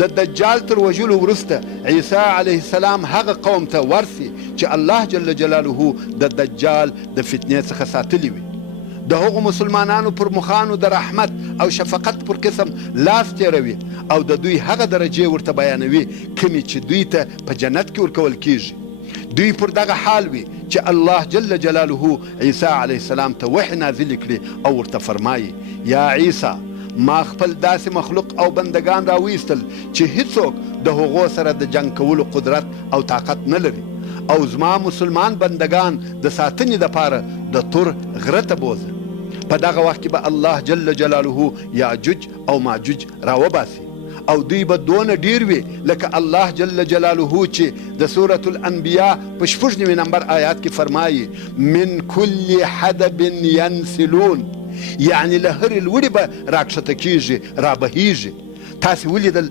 د دجال تر وژلو وروسته عیسی علیه السلام هغه قوم ته ورسي چې الله جل جلاله د دجال د فتنې څخه ساتلی وي. د هغو مسلمانانو پر مخانو د رحمت او شفقت پر قسم لاس تیروي او د دوی هغه درجې ورته بیانوي کومې چې دوی ته په جنت کې ورکول کیږي. دوی پر دغه حال وي چې الله جل جلاله عیسی علیه السلام ته وحی نازل کړي او ورته فرمایي یا عیسی ما خپل داسې مخلوق او بندگان راویستل چې هیڅوک د هغو سره د جنگ کولو قدرت او طاقت نه لري او زما مسلمان بندگان د ساتنې دپاره د تور غره ته بوزه. په دغه وخت کې به الله جل جلاله یاجوج او ماجوج راوباسي او دوی به دونه ډیر وي لکه الله جل جلاله چې د سورة الانبیاء په 96 نمبر آیات کې فرمایي من کل حدب ینسلون، یعنی له هرې لوړې به راکښته کیږي رابهیږي. تاسې ولیدل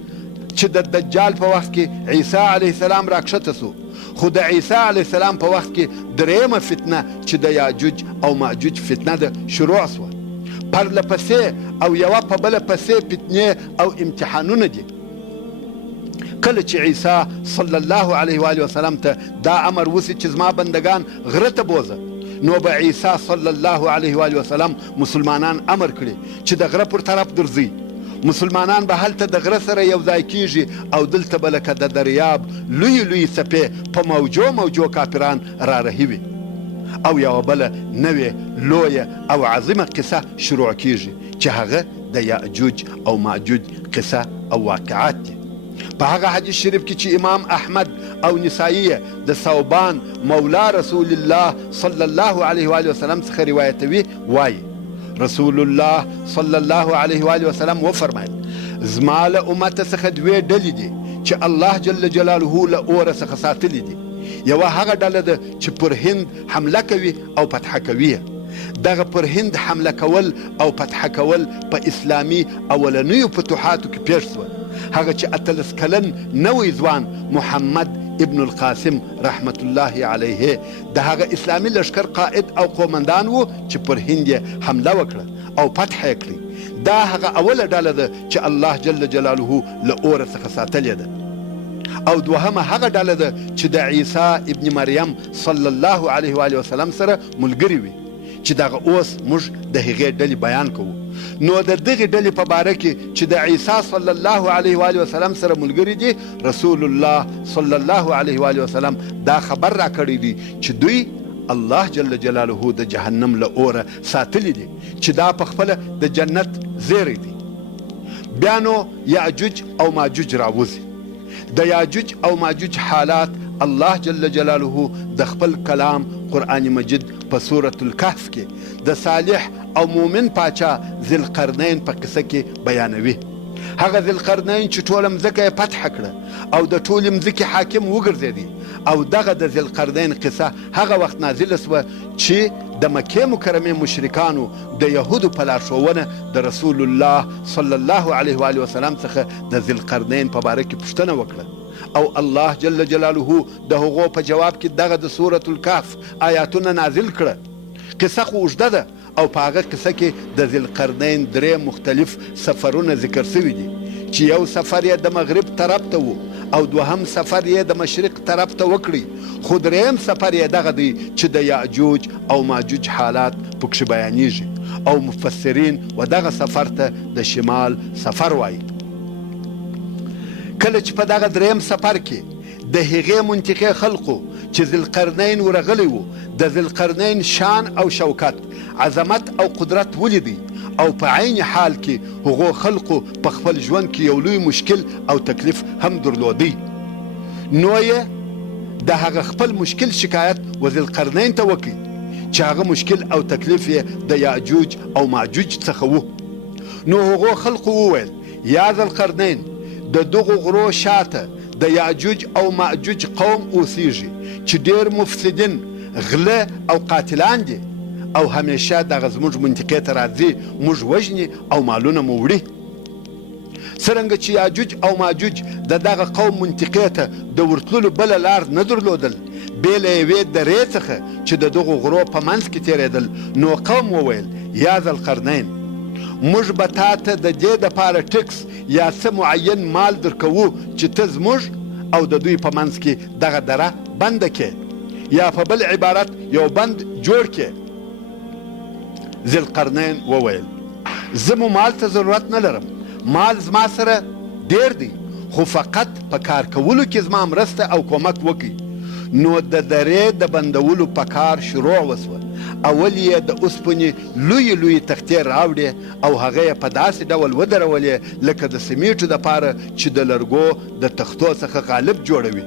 چې د دجال په وخت کې عیسی علیه السلام راکښته سو، خو د عیسی علیه السلام په وخت کې درېیمه فتنه چې د یاجوج او ماجوج فتنه ده شروع سوه. پرله پسې او یوه په بله پسې فتنې او امتحانونه دي. کله چې عیسی صلی الله علیه و وسلم ته دا امر وسی چې زما بندگان غره ته بوزه، نو به عیسی صلی الله علیه و وسلم مسلمانان امر کړي چې د غره پر طرف درځي. مسلمانان به هلته د غره سره یو ځای کیږي او دلته به لکه د دریاب لوی لوی څپې په موجو کافران را رهي او یوه بله نوې لویه او عظیمه قصه شروع کیږي چې هغه د یاجوج او ماجوج قصه او واقعات دي. په هغه حدیث شریف کې چې امام احمد او نسائی د ثوبان مولا رسول الله صلی الله علیه و وسلم څخه روایتوي وایي رسول الله صلی الله علیه و وسلم وفرمایل زما له امت څخه دوې ډلې دي چې الله جل جلاله له اوره څخه ساتلي دي. یوه هغه ډله ده چې پر هند حمله کوي او فتحه کوي. دغه پر هند حمله کول او فتحه کول په اسلامي اولنیو فتوحاتو کې پیښ سوه. هغه چې 18 کلن نوی ځوان محمد ابن القاسم رحمت الله علیه د هغه اسلامي لشکر قائد او قومندان و چې پر هند یې حمله وکړه او فتح یې کړی. دا هغه اوله ډله ده چې الله جل جلاله له اوره څخه ساتلې ده. او دوهمه هغه ډله ده چې د عیسی ابن مریم صلی الله علیه و وسلم سره ملګري وي چې دغه اوس موږ د هغې ډلې بیان کوو. نو د دغې ډلې په باره کې چې د عیسی صلی الله علیه و وسلم سره ملګري دي رسول الله صلی الله علیه و وسلم دا خبر را کړی دی چې دوی الله جل جلاله د جهنم له اوره ساتلی دي چې دا په خپله د جنت زیری دی. بیا نو یاجوج او ماجوج راوځي. د یاجوج او ماجوج حالات الله جل جلاله د خپل کلام قرآن مجید په سورة الکهف کې د صالح او مومن پاچا ذوالقرنین په قصه کې بیانوي. هغه ذوالقرنین چې ټوله مځکه یې فتح کړه او د ټولې مځکې حاکم وګرځېدی. او دغه د ذوالقرنین قصه هغه وخت نازله سوه چې د مکې مکرمې مشرکانو د یهودو په لارښوونه د رسول الله صلی الله علیه و وسلم څخه د ذوالقرنین په باره کې پوښتنه وکړه او الله جل جلاله د هغو په جواب کې دغه د سورة الکهف آیاتونه نازل کړه. قصه خو اوږده ده او په هغه قصه کې د ذوالقرنین 3 مختلف سفرونه ذکر شوي دي چې یو سفر یې د مغرب طرف ته و او دوهم سفر یې د مشرق طرف ته وکړي. خو درېیم سفر یې دغه دی چې د یاجوج او ماجوج حالات پکښې بیانیږي او مفسرین و دغه سفر ته د شمال سفر وایي. کله چې په دغه درېیم سفر کې د هغې منطقې خلقو چې ذوالقرنین ورغلی و د ذوالقرنین شان او شوکت عظمت او قدرت ولیدی او په عین حال کې هغو خلقو په خپل ژوند کې یو لوی مشکل او تکلیف هم درلودی. نو یې د هغه خپل مشکل شکایت و ذوالقرنین ته وکړي چې هغه مشکل او تکلیف یې د یاجوج او ماجوج څخه و. نو هغو خلقو وویل یا ذوالقرنین د دغو غرو شاته د یاجوج او ماجوج قوم اوسیږي چې ډېر مفسدین غله او قاتلان دي او همیشه دغه زموږ منطقې ته راځي موږ وژني او مالونه مو وړي. څرنګه چې یاجوج او ماجوج د دغه قوم منطقې ته د ورتللو بله لار نه درلودل بې له یوې درې څخه چې د دغو غرو په منځ کې تېرېدل. نو قوم وویل یا ذوالقرنین موږ به تا ته د دې دپاره ټکس یا څه معین مال درکوو چې ته زموږ او د دوی په منځ کې دغه دره بنده کې، یا په بل عبارت یو بند جوړ کې. ذوالقرنین وویل زه مو مال ته ضرورت نه لرم، مال زما سره ډیر دی، خو فقط په کار کولو کې زما مرسته او کومک وکړي. نو د درې د بندولو په کار شروع وسوه. اول یې د اوسپنې لویې تختې راوړې او هغه یې په داسې ډول ودرولې لکه د سمیټو دپاره چې د لرګو د تختو څخه غالب جوړوي.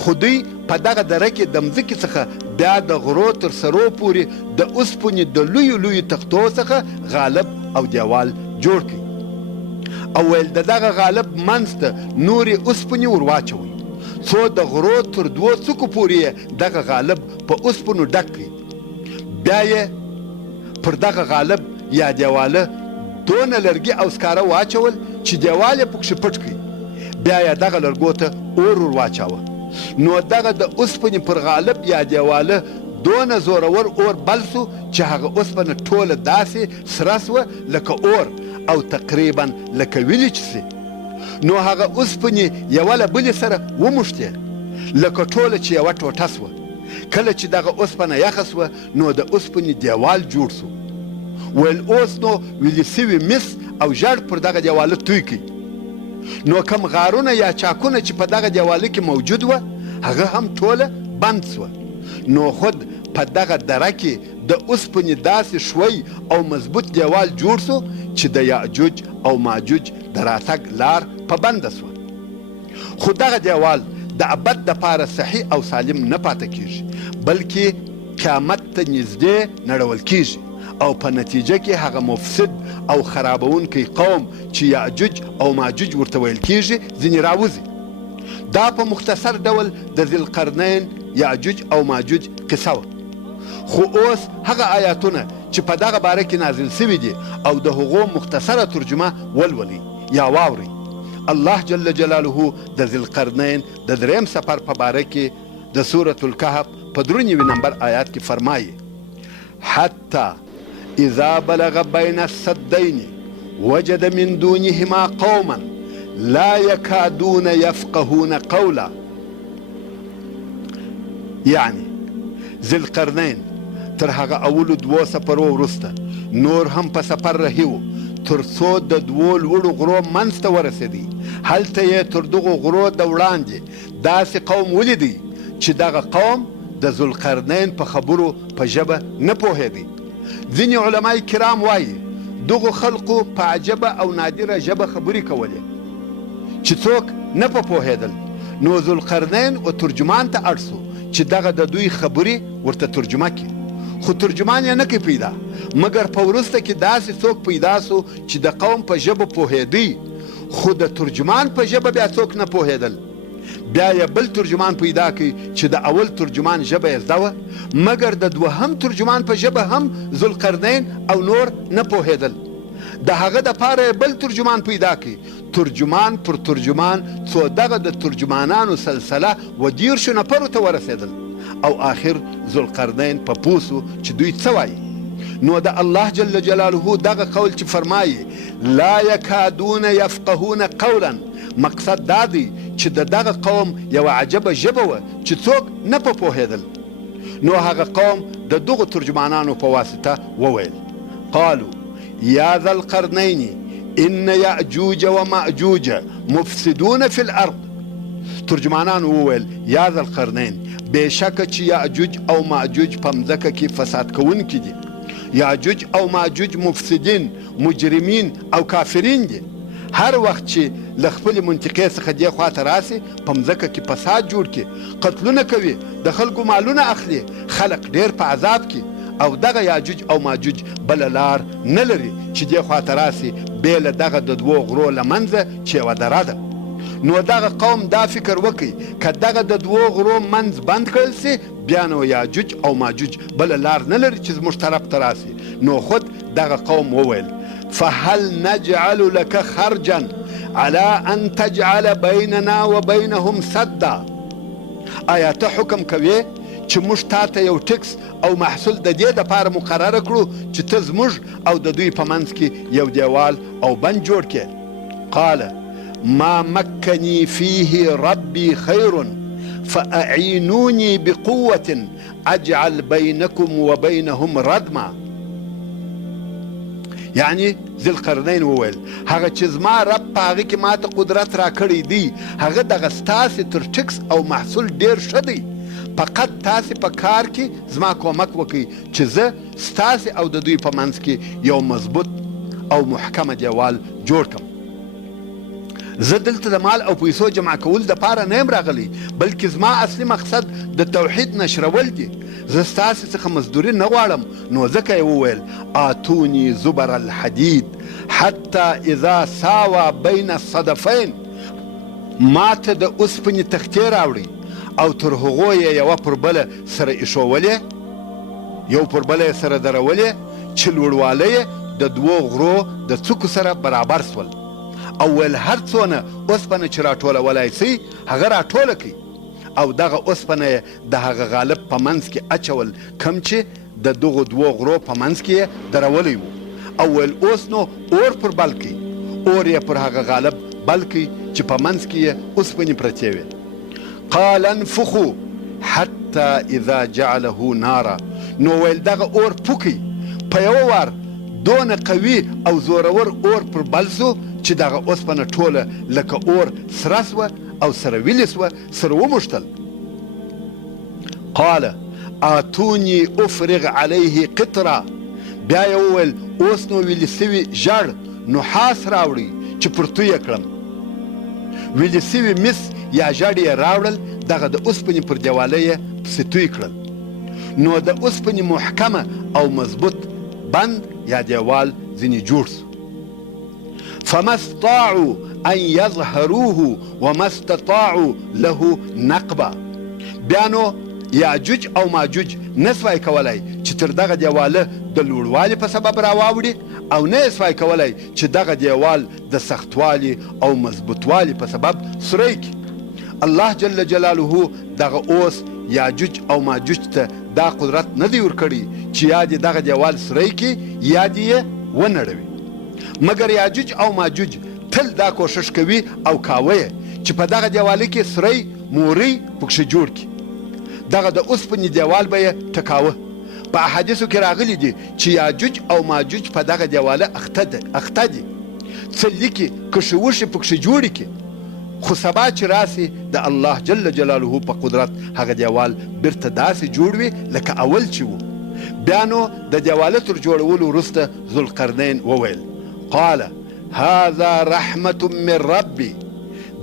خو دوی په دغه دره کې د مځکې څخه بیا د غرو تر سرو پورې د اوسپنې د لویو تختو څخه غالب او دیوال جوړ کړي او ویل د دغه غالب منځ ته نورې اوسپنې ور واچوئ، څو د غرو تر 2 څوکو پورې دغه غالب په اوسپنو ډک کړي. بیا یې پر دغه غالب یا دیواله دونه لرګي او سکاره واچول چې دیوال یې پکښې پټ کړي. بیا یې دغه لرګو ته اور ور واچاوه. نو دغه د اوسپنې پر غالب یا دیواله دونه زورور اور بل سو چې هغه اوسپنه ټوله داسې سره سوه لکه اور او تقریبا لکه ویلې چې سي. نو هغه اوسپنې یوه له بلې سره وموښتې لکه ټوله چې یوه ټوټه سوه. کله چې دغه اوسپنه یخه سوه نو د اوسپنې دیوال جوړ سو. ویل اوس نو ویلې سوي مس او ژړ پر دغه دیواله توی کړي. نو کم غارونه یا چاکونه چې په دغه دیواله کې موجود وه هغه هم ټوله بند سوه. نو خود په دغه دره کې د اوسپنې داسې شوی او مضبوط دیوال جوړ سو چې د یاجوج او ماجوج د راتګ لار په بنده سوه. خو دغه دیوال د ابد دپاره صحیح او سالم نه پاته کیږي، بلکې قیامت ته نږدې نړول کیږي او په نتیجه کې هغه مفسد او خرابونکی قوم چې یاجوج او ماجوج ورته ویل کیږي ځینې راوځي. دا په مختصر ډول د ذوالقرنین یاجوج او ماجوج قصه وه. خو اوس هغه آیاتونه چې په دغه باره کې نازل سوي دي او د هغو مختصره ترجمه ولولئ یا واورئ. الله جل جلاله د ذوالقرنین د 3 سفر په باره کې د سورة الکهف په 93 نمبر آیات کې فرمایي: حتی اذا بلغ بین السدین وجد من دونهما قوما لا يكادون يفقهون قولا. یعنی ذوالقرنین تر هغه اولو 2 سفرو وروسته نور هم په سفر رهي و تر څو د 2 لوړو غرو منځ ته ورسېدی. هلته یې تر دغو غرو د وړاندې داسې قوم ولیدی چې دغه قوم د ذوالقرنین په خبرو په ژبه نه پوهېدی. ځینې علمای کرام وایي دغو خلقو په عجبه او نادره ژبه خبرې کولې چې څوک نه په پوهېدل. نو ذوالقرنین و ترجمان ته اړ سو چې دغه د دوی خبرې ورته ترجمه کړي. خو ترجمان یې نه کوي پیدا، مګر په وروسته کې داسې څوک پیدا سو چې د قوم په ژبه پوهېدی، خو د ترجمان په ژبه بیا څوک نه پوهېدل. بیا یې بل ترجمان پیدا کړي چې د اول ترجمان ژبه یې زده وه، مګر د دوهم ترجمان په ژبه هم ذوالقرنین او نور نه پوهېدل. د هغه دپاره بل ترجمان پیدا کړي. ترجمان پر ترجمان څو دغه د ترجمانانو سلسله و 10 نفرو ته ورسېدل او آخر ذوالقرنین په پوه سو چې دوی څه وایي. نو د الله جل جلاله دغه قول چې فرمایي لا یکادون یفقهون قولا، مقصد دا دی چې د دغه قوم یوه عجبه ژبه وه چې څوک نه په پوهېدل. نو هغه قوم د دغو ترجمانانو په واسطه وویل: قالو یا ذا القرنین ان یأجوج و مأجوج مفسدون فی الارض. ترجمانانو وویل یا ذا القرنین بېشکه چې یأجوج او مأجوج په مځکه کې فساد کوونکي دي. یأجوج او مأجوج مفسدین، مجرمین او کافرین دي. هر وخت چې له خپلې منطقې څخه دې خواته راسي په مځکه کې فساد جوړ کړي، قتلونه کوي، د خلکو مالونه اخلي، خلق ډېر په عذاب کې. او دغه یاجوج او ماجوج بله لار نه لري چې دې خواته راسي بې له دغه د 2 غرو له منځه چې یوه دره ده. نو دغه قوم دا فکر وکړي که دغه د 2 غرو منځ بند کړل سي بیا نو یاجوج او ماجوج بله لار نه لري چې زموږ طرف ته راسي. نو خود دغه قوم وویل: فهل نجعل لك خرجا على ان تجعل بيننا وبينهم سدا. آیا ته حکم کوې چې موږ تا ته یو ټکس او محصول د دې دپاره مقرره کړو چې ته زموږ او د دوی په منځ کې یو دیوال او بند جوړ کړې؟ قال ما مكني فيه ربي خير فأعينوني بقوة أجعل بينكم وبينهم ردما. یعنی ذوالقرنین وویل هغه چې زما رب په هغه کې ماته قدرت راکړی دی هغه دغه ستاسې تر ټکس او محصول ډېر ښه دی، فقط تاسې په کار کې زما کومک وکړئ چې زه ستاسې او د دوی په منځ کې یو مضبوط او محکمه دیوال جوړ کړم. زه دلته د مال او پیسو جمع کول دپاره نه یم راغلی، بلکې زما اصلي مقصد د توحید نشرول دي. زه ستاسې څخه مزدوري نه غواړم. نو ځکه یې وویل آتوني زبر الحدید حتی اذا ساوا بین الصدفین، ما ته د اوسپنې تختې راوړئ او تر هغو یې یوه پر بله سره ایښولې، یو پر بله یې سره درولې چې لوړوالی یې د دوو غرو د څوکو سره برابر سول، او ویل هر څونه اوسپنه چې راټولولی سئ هغه راټوله کړئ، او دغه اوسپنه یې د هغه غالب په منځ کې اچول کوم چې د دغو دوو غرو په منځ کې یې درولی و، او ویل اوس نو اور پر بل کړئ، اور یې پر هغه غالب بل کړئ چې په منځ کې یې اوسپنې پرتې وې. قال انفخوا حتى اذا جعله نارا، نو ویل دغه اور پوکئ، په یوه وار دونه قوي او زورور اور پر بل سو چې دغه اوسپنه ټوله لکه اور سره سوه او سره ویلې سوه، سره وموښتل. قال آتوني افرغ عليه قطرا، بیا یې وویل اوس نو ویلې سوي ژړ نحاس راوړئ چې پر توی یې کړم. ویلې سوي مس یا ژړ یې راوړل، دغه د اوسپنې پر دیواله یې پسې توی کړل. نو د اوسپنې محکمه او مضبوط بند یا دیوال ځینې جوړ سو. فما استطاعوا ان يظهروه وما استطاعوا له نقبا، بیا نو یاجوج او ماجوج نسوای کولای چې تر دغه دیواله د لوړوالي په سبب راواوړي، او نه یې سوای کولای چې دغه دیوال د سختوالي او مضبوطوالي په سبب سوری کړي. الله جل جلاله دغه اوس یاجوج او ماجوج ته دا قدرت نه دی ورکړی چې یا دې دغه دیوال سوری کړي یا دې یې ونړوي، مګر یاجوج او ماجوج تل دا کوشش کوي او کاوه چې په دغه دیواله کې سوری موري پکښې جوړ کړي. دغه د اوسپنې دیوال به یې ټکاوه. په احادیثو کې راغلی دي چې یاجوج او ماجوج په دغه دیواله اخته دي، څه لیکي کښې وښې پکښې جوړې کړي، خو سبا چې راسي د الله جل جلاله په قدرت هغه دیوال بیرته داسې جوړ وي لکه اول چې و. بیا نو د دیواله تر جوړولو وروسته ذوالقرنین وویل قال هذا رحمة من ربي،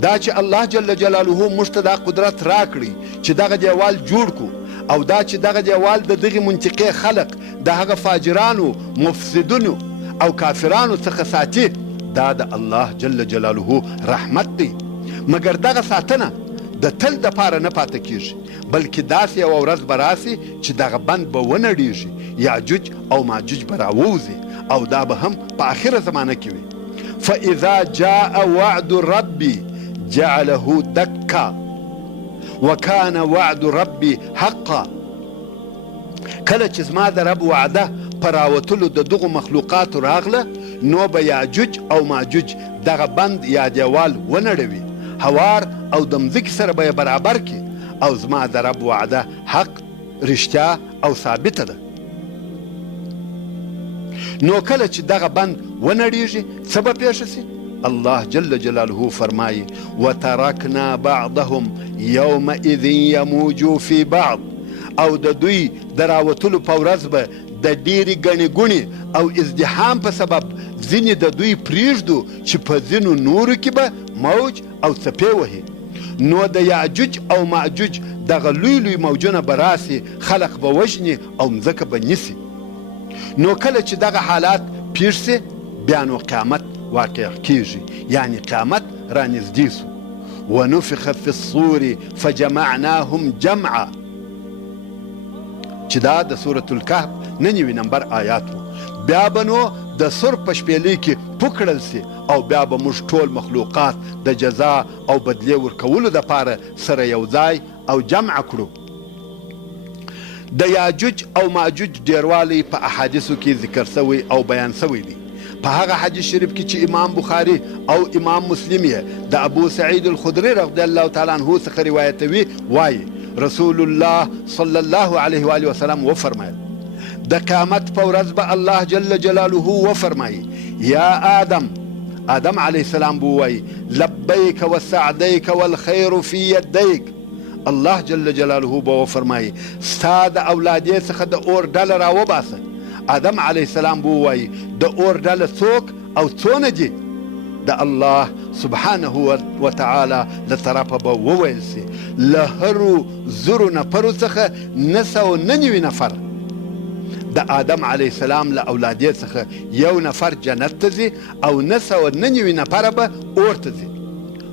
دا چې الله جل جلاله موږ ته دا قدرت راکړي چې دغه دیوال جوړ کړو، او دا چې دغه دیوال د دغې منطقې خلق د هغه فاجرانو مفسدونو او کافرانو څخه ساتي، دا د الله جل جلاله رحمت دی. مګر دغه ساتنه د تل دپاره نه پاته کیږي، بلکې داسې یوه ورځ به راسي چې دغه بند به ونړېږي، یاجوج او ماجوج به راووځي، او دا به هم په آخره زمانه کې وي. فاذا جاء وعد ربي جعله دكا وكان وعد ربي حقا، کله چې زما د رب وعده په راوتلو د دغو مخلوقاتو راغله، نو به یاجوج او ماجوج دغه بند یا دیوال ونړوي، هوار او د مځکې سره به یې برابر کړي، او زما د رب وعده حق، رښتیا او ثابته ده. نو کله چې دغه بند ونړېږي څه به پیښه سي؟ الله جل جلاله فرمایي وترکنا بعضهم یومئذ یموج فی بعض، او د دوی د راوتلو په ورځ به د ډېرې ګڼې ګوڼې او ازدحام په سبب ځینې د دوی پرېږدو چې په ځینو نورو کې به موج او څپې وهي. نو د یاجوج او ماجوج دغه لوی لوی موجونه به راسي، خلق به وژني او مځکه به نیسي. نو کله چې دغه حالات پیښ سي، بیا نو قیامت واقع کیږي، یعنی قیامت را نږدې سو. ونفخ فی الصور فجمعناهم جمعا، چې دا د سورة الکهف 99 نمبر آیات و. بیا به نو د سور په شپېلۍ کې پکړل سي، او بیا به موږ ټول مخلوقات د جزا او بدلې ورکولو دپاره سره یو ځای او جمع کړو. د یاجوج او ماجوج ډیروالی په احادیثو کې ذکر سوی او بیان سوی دی. په هغه حدیث شریف کې چې امام بخاري او امام مسلم یې د ابو سعید الخدري رضی الله تعالی عنه څخه روایتوي وایي رسول الله صلی الله علیه و آله وسلم وفرمایل د قیامت په ورځ به الله جل جلاله وفرمایي یا آدم علیه السلام به ووایي لبیک وسعدیک والخیر فی یدیک الله جل جلاله به وفرمایي ستا د اولادې څخه د اور ډله راوباسه آدم علیه السلام به ووایي د اور ډله څوک او څونه دي د الله سبحانه وتعالی له طرفه به وویل سي له هرو زرو نفرو څخه 999 نفر د آدم علیه السلام له اولادې څخه یو نفر جنت ته ځي او 999 نفره به اور ته ځي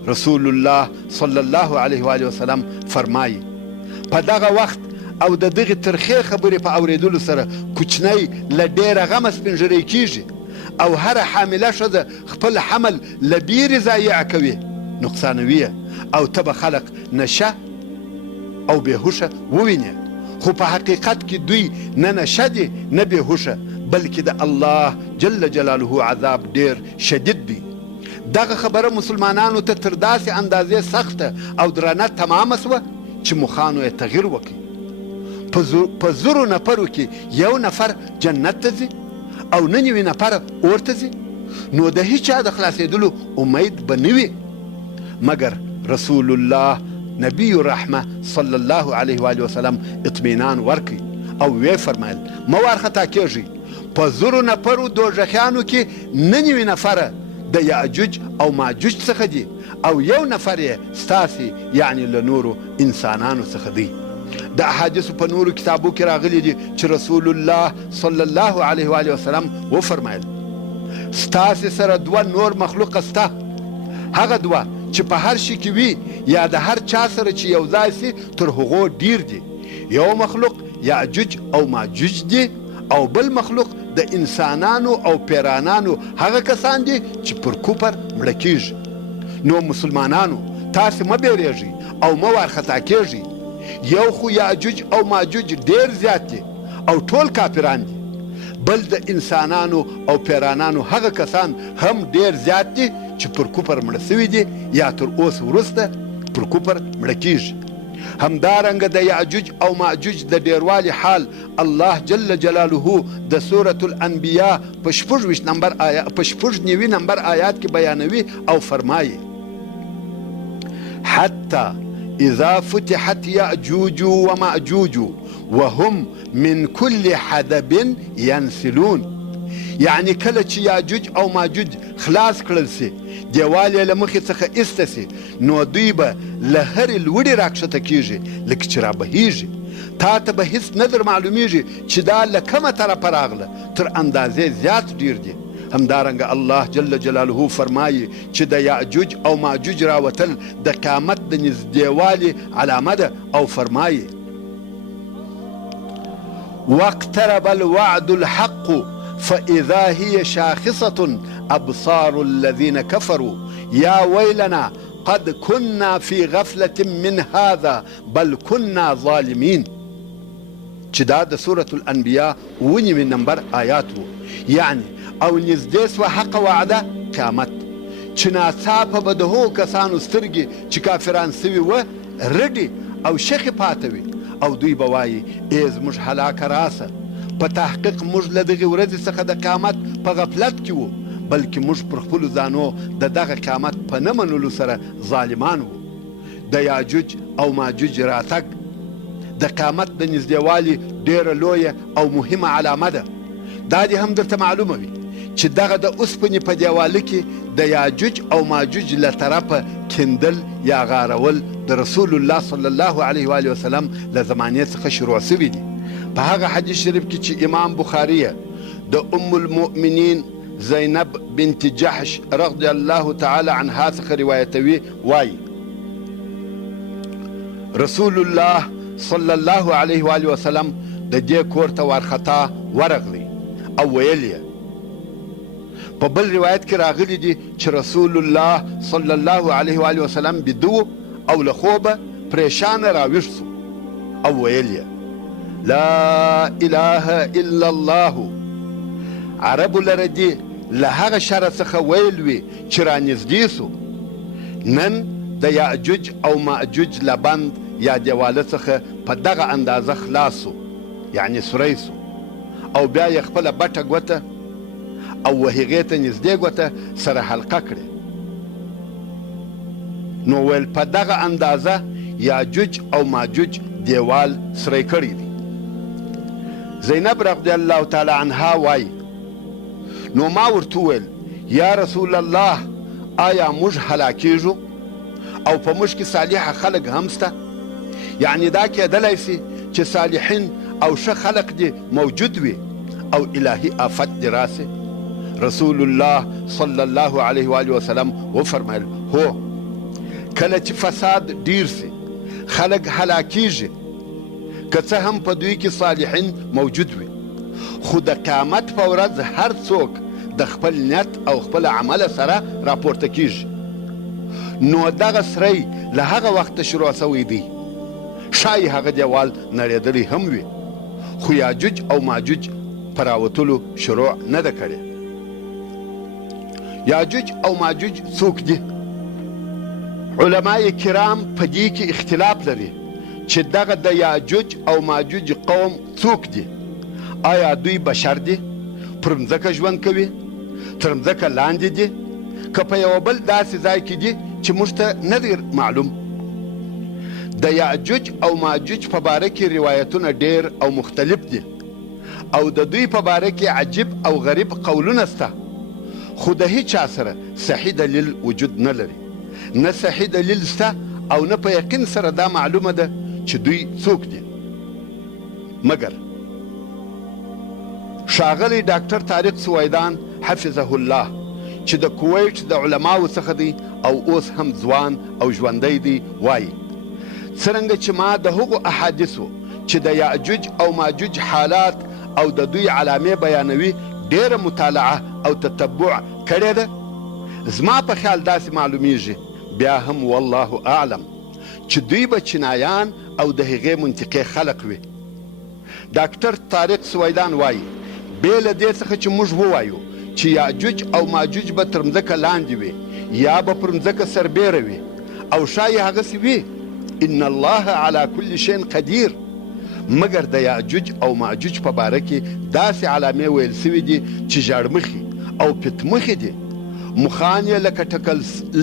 رسول الله صلی الله علیه و آله وسلم فرمایي په دغه وخت او د دغې ترخې خبرې په اورېدلو سره کوچنی له ډېره غمه سپینږیری کیږي او هره حامله ښځه خپل حمل له بیرې ضایع کوي نقصانوي او ته به خلق نشه او بېهوشه ووینې خو په حقیقت کې دوی نه نشه دي نه بېهوشه بلکې د الله جل جلاله عذاب ډېر شدید دی دغه خبره مسلمانانو ته تر داسې اندازې سخته او درنه تمامه سوه چې مخانو یې تغییر وکړي په زرو نفرو کې یو نفر جنت ته ځي او 99 نفره اور ته ځي نو د هیچا د خلاصېدلو امید به نه وي مګر رسول الله نبی رحمه صلی الله علیه و آله وسلم اطمینان ورکړي او ویې فرمایل مه وارخطا کېږئ په زرو نفرو دوزخیانو کې 99 نفره د یاجوج او ماجوج څخه دي او یو نفر یې ستاسې یعنی له نورو انسانانو څخه دی د احادیثو په نورو کتابو کې راغلي دي چې رسول الله صلی الله علیه و آله وسلم وفرمایل ستاسې سره دوه نور مخلوقه سته هغه دوه چې په هر شي کې وي یا د هر چا سره چې یو ځای سي تر هغو ډیر دي یو مخلوق یاجوج او ماجوج دي او بل مخلوق د انسانانو او پیرانانو هغه کسان دي چې پر کوپر مړه کیږي نو مسلمانانو تاسې مه بیریږئ او مه وارخطا کیږئ یو خو یاجوج او ماجوج ډیر زیات دي او ټول کافران دي بل د انسانانو او پیرانانو هغه کسان هم ډیر زیات دي چې پر کوپر مړه سوي دي یا تر اوس وروسته پر کوپر مړه کیږي همدارنګه د یاجوج او ماجوج د ډیروالي حال الله جل جلاله د سورة الانبیاء په 96 نمبر آیات کې بیانوي او فرمایي حتی اذا فتحت یاجوج وماجوج وهم من كل حدب ينسلون یعنی کله چې یاجوج او ماجوج خلاص کړل سي دیوال یې له مخې څخه ایسته سي نو دوی به له هرې لوړې راکښته کیږي لکه چې رابهیږي تا ته به هیڅ نه در معلومیږي چې دا له کومه طرفه راغله تر اندازې زیات ډیر دي همدارنګه الله جل جلاله فرمایي چې د یاجوج او ماجوج راوتل د قیامت د نږدېوالي علامه ده او فرمایي واقترب الوعد الحق فإذا هي شاخصة أبصار الذين كفروا يا ويلنا قد كنا في غفلة من هذا بل كنا ظالمين چې دا د سورة الانبیاء 9 نمبر آیات وو یعنی او نږدې سوه حق وعده قیامت چې ناڅاپه به د هغو کسانو سترګې چې کافران سوي وه رډې او شخې پاته وي او دوی به وایي ای زموږ هلاکه راسه په تحقیق موږ له دغې ورځې څخه د قیامت په غفلت کې وو بلکې موږ پر خپلو ځانو د دغه قیامت په نه منلو سره ظالمان وو د یاجوج او ماجوج راتګ د قیامت د نږدېوالي ډېره لویه او مهمه علامه ده دا دې هم درته معلومه وي چې دغه د اوسپنې په دیواله کې د یاجوج او ماجوج له طرفه کیندل یا غارول د رسول الله صلی الله علیه و آله وسلم له زمانې څخه شروع سوي دي په هغه حدیث شریف کې چې امام بخاري د ام المؤمنین زینب بنت جحش رضی الله تعالی عنها څخه روایتوي وایي رسول الله صلی الله علیه و آله وسلم د دې کور ته وارخطا ورغلی او ویل یې په بل روایت کې راغلی دي چې رسول الله صلی الله علیه و آله وسلم بیده او له خوبه پریشانه راویښ سو او ویل یې لا اله الا الله عربو لره دي له هغه شره څخه ویل وي چې رانږدې سو. نن د یاجوج او ماجوج له بند یا دیواله څخه په دغه اندازه خلاص سو، یعنی سوری سو، او بیا یې خپله بټه ګوته او هغې ته نږدې ګوته سره حلقه کړې. نو ویل په دغه اندازه یاجوج او ماجوج دیوال سری کړی دی. زینب رضی الله تعالی عنها وایي نو ما ورته وویل یا رسول الله آیا موږ هلاکیږو او په موږ کې صالحه خلق هم شته؟ یعنی دا کېدلی سي چې صالحین او ښه خلق دې موجود وي او الهي آفت دې راسي؟ رسول الله صلی الله علیه و آله وسلم وفرمایل هو، کله چې فساد ډیر سي خلق هلاکیږي که څه هم په دوی کې صالحین موجود وي، خو د قیامت په ورځ هر څوک د خپل نیت او خپل عمل سره راپورته کیږي. نو دغه سری له هغه وخته شروع سوی دی. شاید هغه دیوال نړېدلی هم وي، خو یاجوج او ماجوج په راوتلو شروع نه ده کړې. یاجوج او ماجوج څوک دي؟ علماء کرام په دې کې اختلاف لري چې دغه د یاجوج او ماجوج قوم څوک دي. آیا دوی بشر دي؟ پر مځکه ژوند کوي؟ تر مځکه لاندې دي؟ که په یوه بل داسې ځای کې دي چې موږ ته نه دی معلوم؟ د یاجوج او ماجوج په باره کې روایتونه ډیر او مختلف دي او د دوی په باره کې عجیب او غریب قولونه سته، خو د هیچا سره صحیح دلیل وجود نه لري. نه صحیح دلیل سته او نه په یقین سره دا معلومه ده چې دوی څوک دي. مګر ښاغلی ډاکټر طارق سویدان حفظه الله چې د کویټ د علماو څخه دی او اوس هم ځوان او ژوندی دی وایي څرنګه چې ما د هغو احادیثو چې د یاجوج او ماجوج حالات او د دوی علامې بیانوي ډیره مطالعه او تتبع کړې ده، زما په خیال داسې معلومیږي بیا هم والله اعلم چې دوی به چینایان او د هغې منطقې خلق وي. ډاکټر طارق سویدان وایي بې له دې څخه چې موږ ووایو چې یاجوج او ماجوج به تر مځکه لاندې وي یا به پر مځکه سربیره وي او شاید هغسې وي، ان الله على كل شيء قدیر، مګر د یاجوج او ماجوج په باره کې داسې علامې ویل سوي دي چې ژړمخي او پتمخي دي، مخان یې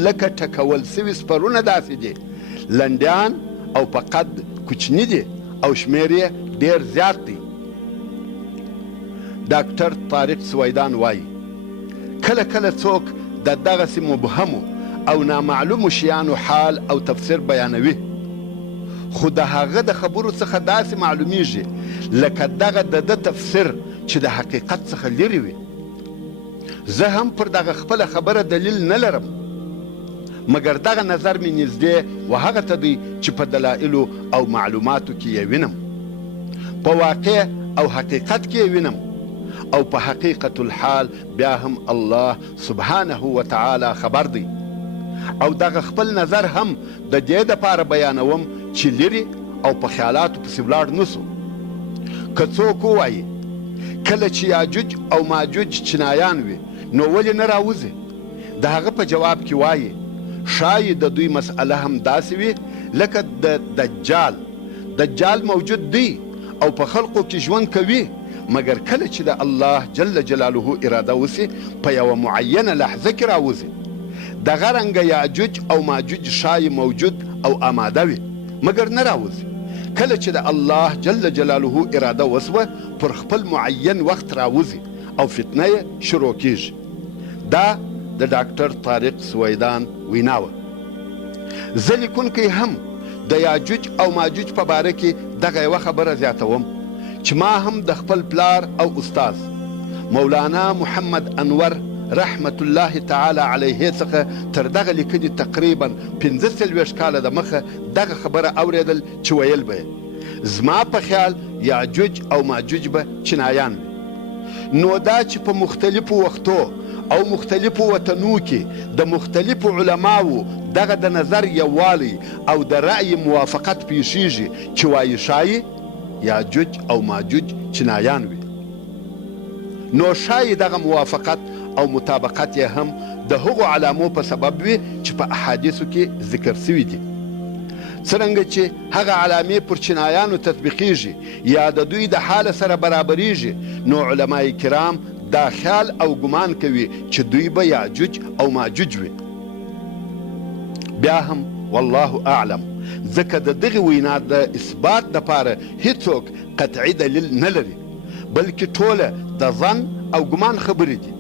لکه ټکول سوي سپرونه داسې دي، لنډیان او په قد کوچني دي او شمیر یې ډیر زیات دی. ډاکټر طارق سویدان وایي کله کله څوک د دغسې مبهمو او نامعلومو شیانو حال او تفسیر بیانوي، خو د هغه د خبرو څخه داسې معلومیږي لکه دغه د ده تفسیر چې د حقیقت څخه لرې وي. زه هم پر دغه خپله خبره دلیل نه لرم، مګر دغه نظر مې نږدې و هغه ته دی چې په دلایلو او معلوماتو کې یې وینم، په واقع او حقیقت کې یې وینم، او په حقیقت الحال بیا هم الله سبحانه وتعالی خبر دی. او دغه خپل نظر هم د دې دپاره بیانوم چې لرې او په خیالاتو پسې ولاړ نسو. که څوک ووایي کله چې یاجوج او ماجوج چینایان وي نو ولې نه راوځي؟ د هغه په جواب کې وایي شاید د دوی مسئله هم داسې وي لکه د دجال موجود دی او په خلقو کې ژوند کوي، مګر کله چې د الله جل جلاله اراده وسي په یوه معینه لحظه کې راوځي. دغه رنګه یاجوج او ماجوج شای موجود او آماده وي مګر نه راوځي. کله چې د الله جل جلاله اراده وسوه پر خپل معین وخت راوځي او فتنه یې شروع کیږي. دا د ډاکټر طارق سویدان وینا وه. زه لیکونکی هم د یاجوج او ماجوج په باره کې دغه یوه خبره زیاتوم چې ما هم د خپل پلار او استاذ مولانا محمد انور رحمت الله تعالی علیه څخه تر دغه لیکنې تقریبا 45 کاله د مخه دغه خبره اوریدل چې ویل به زما په خیال یاجوج او ماجوج به چینایان وي. نو دا چې په مختلفو وختو او مختلفو وطنو کې د مختلفو علماو دغه د نظر یووالی او د رأی موافقت پیښیږي چې وایي شایي یاجوج او ماجوج چینایان وي، نو شایي دغه موافقت او مطابقت یې هم د هغو علامو په سبب وي چې په احادیثو کې ذکر سوي دي. څرنګه چې هغه علامې پر چینایانو تطبیقیږي یا د دوی د حال سره برابریږي، نو علمای کرام دا خیال او ګمان کوي چې دوی به یاجوج او ماجوج وي. بیا هم والله اعلم، ځکه د دغې وینا د اثبات دپاره هیڅوک قطعي دلیل نه لري، بلکې ټوله د ظن او ګمان خبرې دي.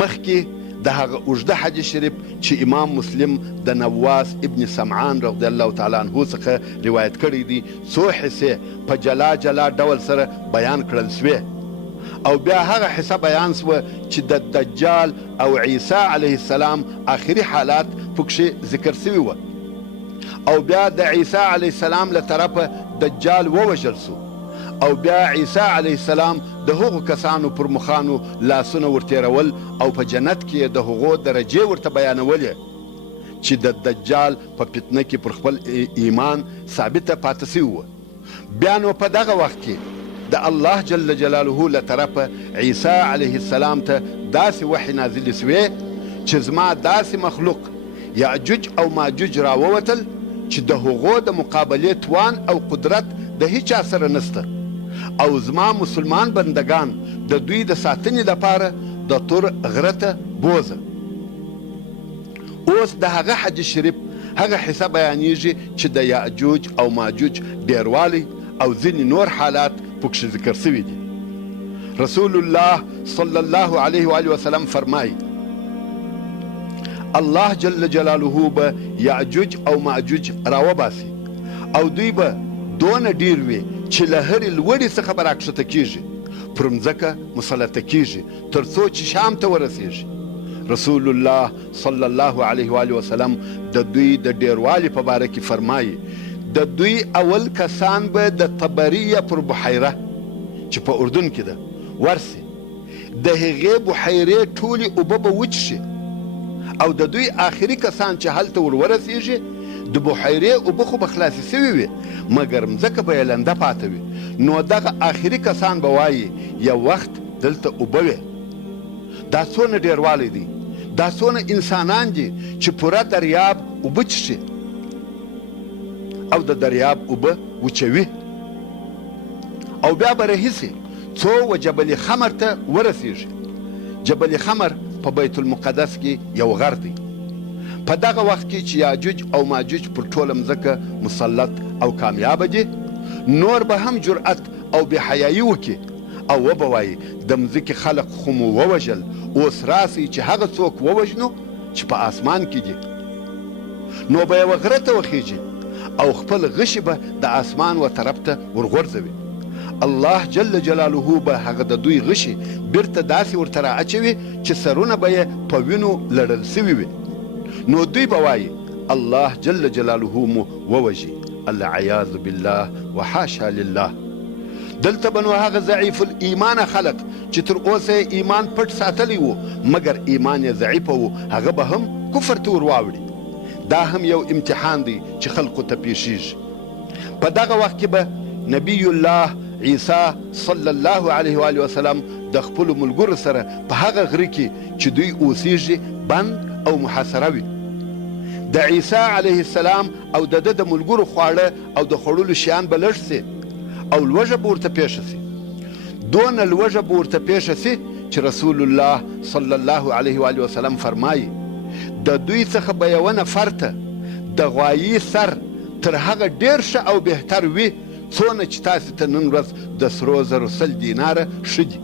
مخکې د هغه اوږده حدیث شریف چې امام مسلم د نواس ابن سمعان رضی الله تعالی عنه څخه روایت کړی دی، څو حصې په جلا جلا ډول سره بیان کړل سوې، او بیا هغه حصه بیان سوه چې د دجال او عیسی علیه السلام آخري حالات پکښې ذکر سوي وه، او بیا د عیسی علیه السلام له طرفه دجال ووژل سو، او بیا عیسی علیه السلام د هغو کسانو پر مخانو لاسونه ورتېرول او په جنت کې د هغو درجې ورته بیانولې چې د دجال په فتنه کې پر خپل ایمان ثابته پاتې سوي وه. بیا نو په دغه وخت کې د الله جل جلاله له طرفه عیسی علیه السلام ته داسې وحی نازلې سوې چې زما داسې مخلوق یاجوج او ماجوج راووتل چې د هغو د مقابلې توان او قدرت د هیچا سره نسته، او زما مسلمان بندگان د دوی د ساتنې لپاره د تور غره ته بوزه. اوس د هغه حدیث شریف هغه حصه بیانیږي چې د یاجوج او ماجوج ډیروالی او ځینې نور حالات پکښې ذکر سوي دي. رسول الله صلی الله علیه و آله وسلم فرمایي الله جل جلاله به یاجوج او ماجوج راوباسي، او دوی به دونه ډیر وي چې له هرې لوړې څخه به راکښته کیږي، پر مځکه مسلطه کیږي تر څو چې شام ته ورسیږي. رسول الله صلی الله علیه و آله وسلم د دوی د ډیروالي په باره کې فرمایي د دوی اول کسان به د طبریه پر بحیره چې په اردن کې ده ورسي، د هغې بحیرې ټولې اوبه به وچشي، او د دوی آخري کسان چې هلته ورورسیږي د بحیرې اوبه خو به خلاصې سوي وي، مګر مځکه به یې لنده پاته وي. نو دغه آخري کسان به وایي یو وخت دلته اوبه وې. دا څونه ډیروالی دی، دا څونه انسانان دي چې پوره دریاب اوبه چښي او د دریاب اوبه وچوي، او بیا به رهیسي څو و جبل خمر ته ورسیږي. جبل خمر په بیت المقدس کې یو غر دی. په دغه وخت کې چې یاجوج او ماجوج پر ټوله مځکه مسلط او کامیابه دي، نور به هم جرأت او بېحیایي وکړي او وبوایي د مځکې خلق خو مو ووژل، اوس راسئ چې هغه څوک ووژنو چې په آسمان کې دي. نو به یوه غره ته وخیږي او خپل غشي به د آسمان و طرف ته ورغورځوي. الله جل جلاله به هغه د دوی غشي بیرته داسې ورته رااچوي چې سرونه به یې په وینو لړل سوي وي. نو دوی به وایي الله جل جلاله مو ووژي، العیاذ بالله وحاشا لله. دلته به نو هغه ضعیف الایمان خلق چې تر اوسه ایمان پټ ساتلی و مګر ایمان یې ضعیفه و، هغه به هم کفر ته ور واوړي. دا هم یو امتحان دی چې خلقو ته پیښیږي. په دغه وخت کې به نبی الله عیسی صلی الله علیه و آله وسلم د خپلو ملګرو سره په هغه غره کې چې دوی اوسیږي بند او محاصره وي. د عیسی علیه السلام او د ده د ملګرو خواړه او د خوړلو شیان به لږ سي او لوږه به ورته پیښه سي. دونه لوږه به ورته پیښه سي چې رسول الله صلی الله علیه و آله وسلم فرمایي د دوی څخه به یوه نفر ته د غوایي سر تر هغه ډېر ښه او بهتر وي څونه چې تاسې ته نن ورځ د سرو زرو 100 دیناره ښه دي.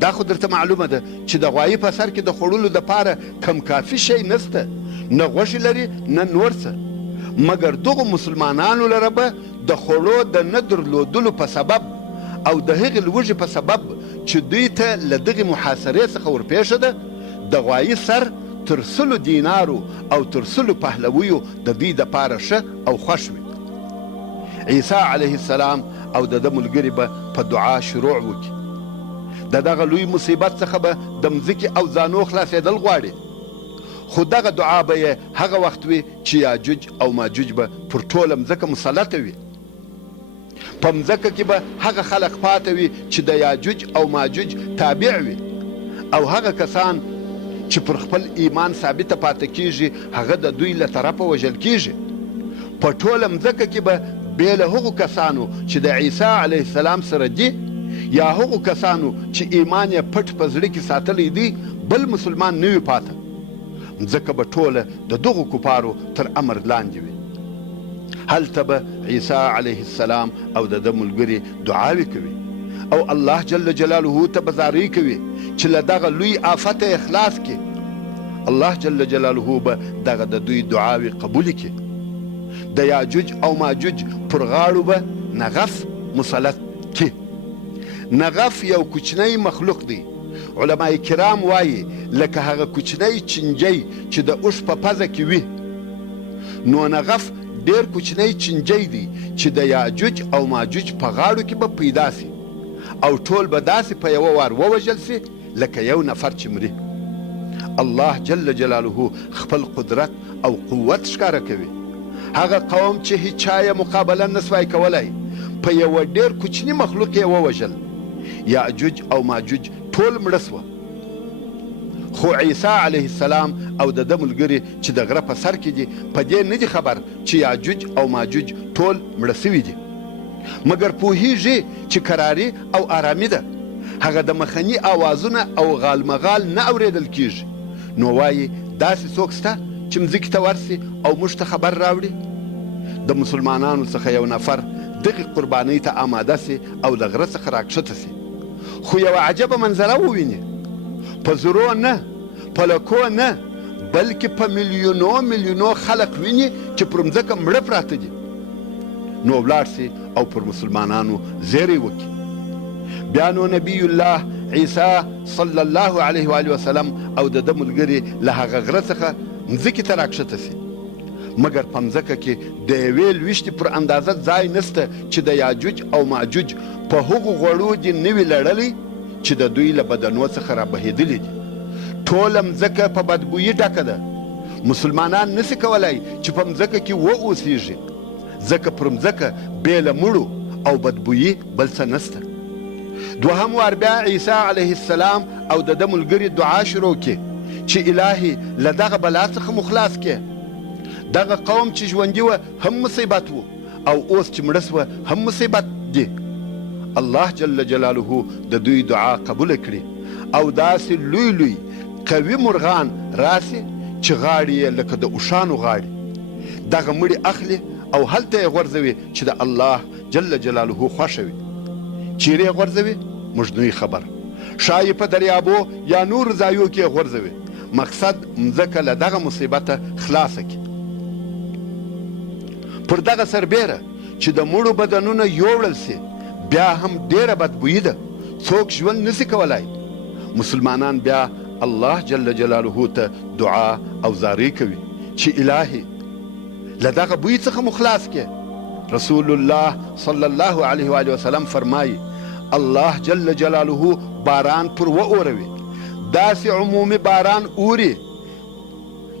دا خو درته معلومه ده چې د غوایي په سر کې د خوړلو دپاره کم کافي شی نسته، نه غوښې لري نه نور څه، مګر دغو مسلمانانو لره به د خوړو د نه درلودلو په سبب او د هغې لوږې په سبب چې دوی ته له دغې محاصرې څخه ورپېښه ده د غوایي سر تر 100 دینارو او تر 100 پهلویو د دوی دپاره ښه او خوښ وي. عیسی علیه السلام او د ده ملګري به په دعا شروع وکړي. د دغه لوی مصیبت څخه به د مځکې او زانو خلاصېدل غواړي، خو دغه دعا به یې هغه وخت وي چې یاجوج او ماجوج به پر ټوله مځکه مسلطه وي. په مځکه کې به هغه خلق پاته وي چې د یاجوج او ماجوج تابع وي، او هغه کسان چې پر خپل ایمان ثابته پاتې کیږي هغه د دوی له طرفه وژل کیږي. په ټوله مځکه کې به بې له هغو کسانو چې د عیسی علیه السلام سره دي یا هغو کسانو چې ایمان یې پټ په زړه کې ساتلی دی بل مسلمان نه وي پاته. مځکه به ټوله د دغو کفارو تر امر لاندې وي. هلته به عیسی علیه السلام او د ده ملګري دعاوې کوي او الله جل جلاله ته به زاری کوي چې له دغه لوی آفته یې خلاص کړي. الله جل جلاله به دغه د دوی دعاوې قبولې کړي. د یاجوج او ماجوج پر غاړو به نغف مسلط کړي. نغف یو کوچنی مخلوق دی. علماء کرام وایي لکه هغه کوچنی چنجی چې د اوښ په پزه کې وي. نو نغف ډېر کوچنی چنجی دی چې د یاجوج او ماجوج په غاړو کې به پیدا سي او ټول به داسې په یوه وار ووژل سي لکه یو نفر چې مري. الله جل جلاله خپل قدرت او قوت ښکاره کوي. هغه قوم چې هیچا یې مقابله نسوای کولی په یوه ډېر کوچني مخلوق یې ووژل. یاجوج او ماجوج ټول مړه سوه. خو عیسی علیه السلام او د ده ملګري چې د غره په سر کې دي په دې نه دي خبر چې یاجوج او ماجوج ټول مړه سوي دي، مګر پوهیږي چې کراري او آرامي ده. هغه د مخني آوازونه او غالمغال نه اورېدل کیږي. نو وایي داسې څوک شته چې مځکې ته ورسي او موږ ته خبر راوړي؟ د مسلمانانو څخه یو نفر دغې قربانۍ ته آماده سي او له غره څخه راکښته سي، خو یوه عجبه منظره وویني. په زرو نه، په لکو نه، بلکې په میلیونو میلیونو خلق ویني چې پر مځکه مړه پراته دي. نو ولاړ سي او پر مسلمانانو زیری وکړي. بیا نو نبی الله عیسی صلی الله علیه و وسلم او د ده ملګري له هغه غره څخه مځکې ته راکښته سي. مګر په مځکه کې د یوې لویشتې پر اندازه ځای نسته چې د یاجوج او ماجوج په هغو غوړو دې نه وي لړلی چې د دوی له بدنو څخه رابهېدلي دي. ټوله مځکه په بدبویي ډکه ده. مسلمانان نسي کولی چې په مځکه کې واوسیږي، ځکه پر مځکه بې له مړو او بدبویي بل څه نسته. دوهم وار بیا عیسی علیه السلام او د ده ملګري دعا شروع کړي چې الهي له دغه بلا څخه مو خلاص کړي. دغه قوم چې ژوندي وه هم مصیبت و او اوس چې مړه سوه هم مصیبت دی. الله جل جلاله د دوی دعا قبوله کړي او داسې لوی لوی قوي مرغان راسي چې غاړې یې لکه د اوښانو غاړې. دغه مړي اخلي او هلته یې غورځوي چې د الله جل جلاله خوښه وي. چیرې یې غورځوي موږ نه خبر، ښایي په دریابو یا نور ځایو کې یې غورځوي. مقصد مځکه له دغه مصیبته خلاصه کړي. پر دغه سربیره چې د مړو بدنونه یوړل سي بیا هم ډیره بدبویي ده، څوک ژوند نسي کولای. مسلمانان بیا الله جل جلاله ته دعا او زاری کوي چې الهي له دغه بوی څخه مو خلاص کړي. رسول الله صلی الله علیه و وسلم فرمایي الله جل جلاله باران پر واوروي، داسې عمومي باران اوري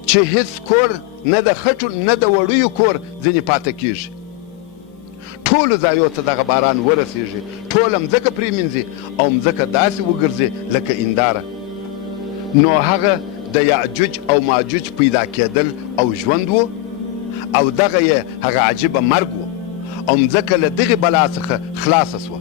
چې هیڅ کور نه د خټو نه د وړیو کور ځینې پاته کیږي. ټولو ځایو ته دغه باران ورسیږي، ټوله مځکه پرې مینځي او مځکه داسې وګرځي لکه انداره. نو هغه د یاجوج او ماجوج پیدا کېدل او ژوند و او دغه یې هغه عجیبه مرګ و او مځکه له دغې بلا څخه خلاصه سوه.